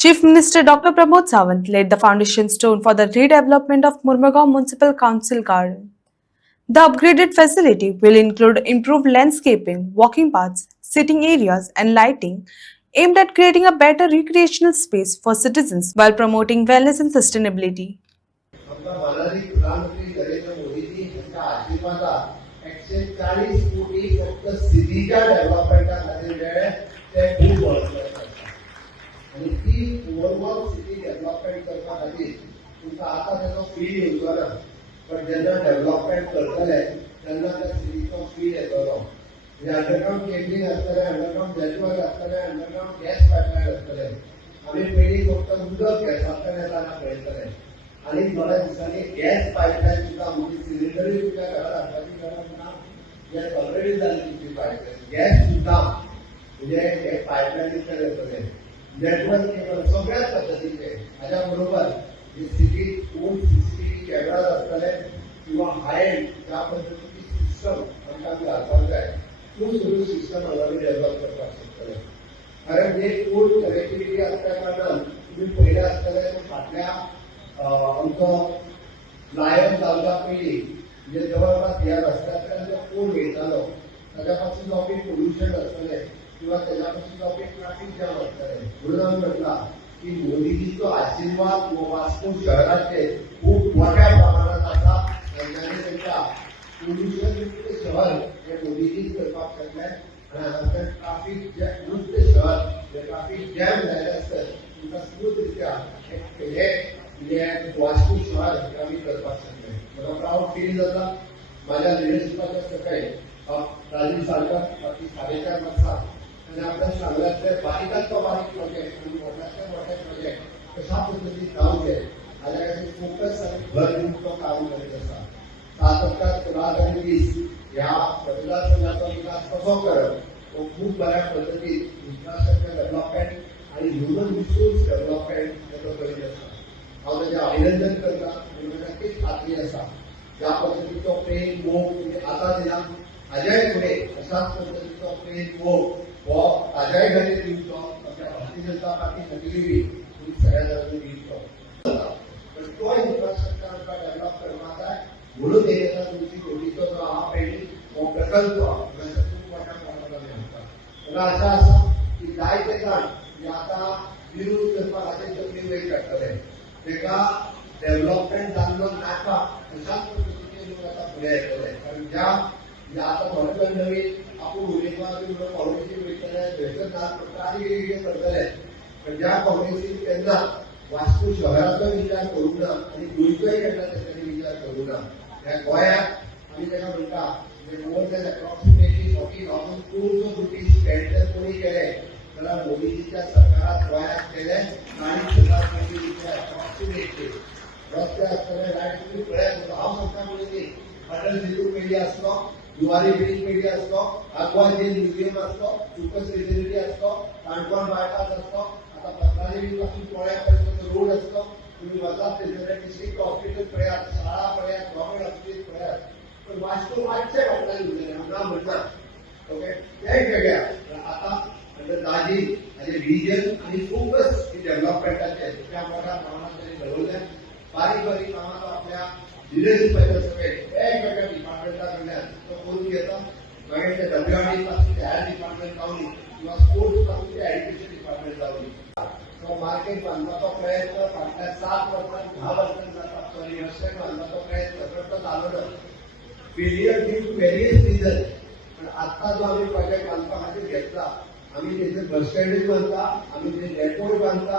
Chief Minister Dr. Pramod Sawant laid the foundation stone for the redevelopment of Murmagaon Municipal Council Garden. The upgraded facility will include improved landscaping, walking paths, sitting areas, and lighting, aimed at creating a better recreational space for citizens while promoting wellness and sustainability. आमचा माननीय प्रधानमंत्री नरेंद्र मोदीजी यांच्या आशीर्वादात 140 कोटी फक्त सिटीच्या डेव्हलपमेंटसाठी दिले ते खूप महत्त्वाचे आणि ती ओव्हरऑल सिटी डेव्हलपमेंट करण्यासाठी तुमचा आता त्याचा फीड येतो ना पण ज्यांना डेव्हलपमेंट करतले त्यांना त्या सिटीचा फीड येतो म्हणजे अंडरग्राउंड केबलिंग असतले अंडरग्राउंड नेटवर्क असतले अंडरग्राउंड गॅस पाईपलाईन असतले आम्ही पहिली फक्त उदक घेतले प्रयत्न आणि थोड्या दिवसांनी गॅस पाईपलाईन सुद्धा म्हणजे सिलेंडर तुमच्या घरात असल्याची गरज ना गॅस ऑलरेडी झाली तुमची पाईपलाईन गॅस सुद्धा म्हणजे पाईपलाईन येतले नेटवर्क केबल सगळ्याच पद्धतीचे माझ्या बरोबर सिटीत कोण सीसीटीव्ही कॅमेराज असतले किंवा हाय एंड त्या पद्धतीची सिस्टम आमकां घालपाक जाय त्यो सगळ्यो सिस्टम आमी डेव्हलप करपाक शकतले कारण जे कोण कनेक्टिव्हिटी असल्या कारणान तुम्ही पयले असतले फाटल्या आमचो लायन जावच्या पयलीं म्हणजे जवळपास ह्या रस्त्यातल्यान जो पूल वयतालो ताच्या पासून जावपी पोल्युशन आसतलें किंवा ताच्या पासून जावपी ट्रॅफिक जॅम आसतलें म्हणून हांवें म्हटलां की मोदीजीचो आशिर्वाद वास्को शहराचे खूप मोठ्या प्रमाणात आसा तांच्यांनी तांच्या पोल्युशन मुक्त शहर हे मोदीजीच करपाक शकले आणि हांगासर ट्रॅफिक मुक्त शहर जे ट्रॅफिक जॅम जाल्ले आसता तुमकां स्मूथरित्या हे वास्को शहर आम्ही करपाक शकले मला प्राऊड फील जाता माझ्या लिडरशिपाच्या सकयल राजीव साळकर बाकी 4.5 वर्सां आणि आपल्या सांगल्यातले बारीकातलो बारीक प्रोजेक्ट आणि मोठ्यातले मोठे प्रोजेक्ट कशा पद्धतीन जावंक जाय हाज्या खातीर फोकस आनी भर दिवन तो काम करीत आसा सातत्यात 2020 ह्या मतदारसंघाचो विकास कसो करप तो खूप बऱ्या पद्धतीन इन्फ्रास्ट्रक्चर डेव्हलपमेंट आणि ह्युमन रिसोर्स डेव्हलपमेंट हेचो करीत आसा हांव ताचें अभिनंदन करता आनी म्हाका नक्कीच खात्री आसा ज्या पद्धतीचो प्रेम मोग तुमी आतां दिला हाज्याय फुडें अशाच पद्धतीचो प्रेम मोग हो ताज्याय खातीर दिवचो आमच्या भारतीय जनता पार्टी खातीरय बी तुमी सगळ्या जाणांनी दिवचो पण तो इन्फ्रास्ट्रक्चर आमकां डेव्हलप करपाक जाय म्हणून एक तुमची कोटीचो जो आहा पयलीं हो प्रकल्प ताचो खूब मोठ्या प्रमाणात आमकां म्हाका आशा आसा की जायते जाण जे आतां विरोध करपाक हाचे जमनी वयर काडटले तेका डेव्हलपमेंट जाल्लो नाका अशाच पद्धतीचे लोक आता फुडें येतले कारण ज्या आता थोडे नवीन आपूण उलयता म्हणून काँग्रेसीन वयतले थंयसर नाच पडटा आनी कितें करतले पण ज्या काँग्रेसीन केन्ना वास्को शहराचो विचार करूंक ना आनी गोंयचोय केन्ना तेंच्यांनी विचार करूंक ना ह्या गोंयाक आमी ताका म्हणटा more than approximately 40,000 crores rupees spend जर कोणी केले जाल्यार मोदीजीच्या सरकारात गोंयात केले 40,000 कोटी रुपया अप्रॉक्सिमेटली रस्ते असतले लायट तुम्ही पळयात हांव सांगता म्हणजे अटल सेतू पेढी आसलो जुवारी ब्रिज पेढी आसलो आग्वाद जेल म्युझियम आसलो सुपर स्पेशलिटी आसलो काणकोण बायपास आसलो आता पत्रादेवी पासून पोळ्या पर्यंत रोड आसलो तुम्ही वचात थंयसर डिस्ट्रिक्ट हॉस्पिटल पळयात शाळा पळयात गव्हर्मेंट हॉस्पिटल पळयात पण वास्को मातशें फाटल्यान उरलेलें हांव ना म्हणना ओके वेगवेगळ्या आता दाजी आणि विजन आणि फोकस ही डेव्हलपमेंटाचे त्या मोठ्या प्रमाणात त्यांनी घडवल्या बारीक बारीक कामात आपल्या लिडरशिपाच्या सकयल वेगवेगळ्या डिपार्टमेंटाकडल्यान तो करून घेता मागीर ते डब्ल्यूआरडी पासून ते हेल्थ डिपार्टमेंट जावली किंवा स्पोर्ट्स पासून ते एड्युकेशन डिपार्टमेंट जावली तो मार्केट बांदपाचो प्रयत्न फाटल्या 7 वर्सांत 10 वर्सांत जाता सॉरी रस्त्याक बांदपाचो प्रयत्न करता जालो ना failure due to various reason पण आता जो आम्ही प्रोजेक्ट बांदपा खातीर घेतला आम्ही थंयसर बस स्टँडूय बांदता आम्ही थंय एअरपोर्ट बांदता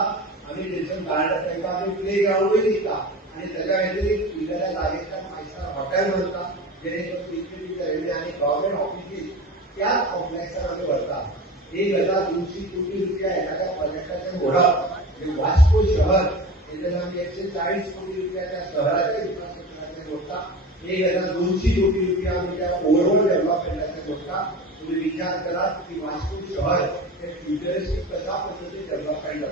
आम्ही थंयसर गार्डन तांकां आमी प्ले ग्राउंडूय दिता आनी ताच्या व्यतिरिक्त उरलेल्या जागेंतल्यान 5 स्टार हॉटेल बांदता जेणे करून सिक्युरिटी आनी गव्हर्मेंट ऑफिसीस त्याच कॉम्प्लेक्सान आमी व्हरता 1,200 कोटी रुपया एखाद्या प्रोजेक्टाचेर मोडप वास्को शहर तेजेर आमी 140 कोटी रुपया त्या शहराच्या इन्फ्रास्ट्रक्चराचेर मोडटा 1,200 कोटी रुपया आमी त्या ओव्हरऑल डेव्हलपमेंटाचेर मोडटा तुम्ही विचार करात की वास्को शहर हे फ्युचरिस्टिक कशा पद्धतीने डेव्हलपमेंट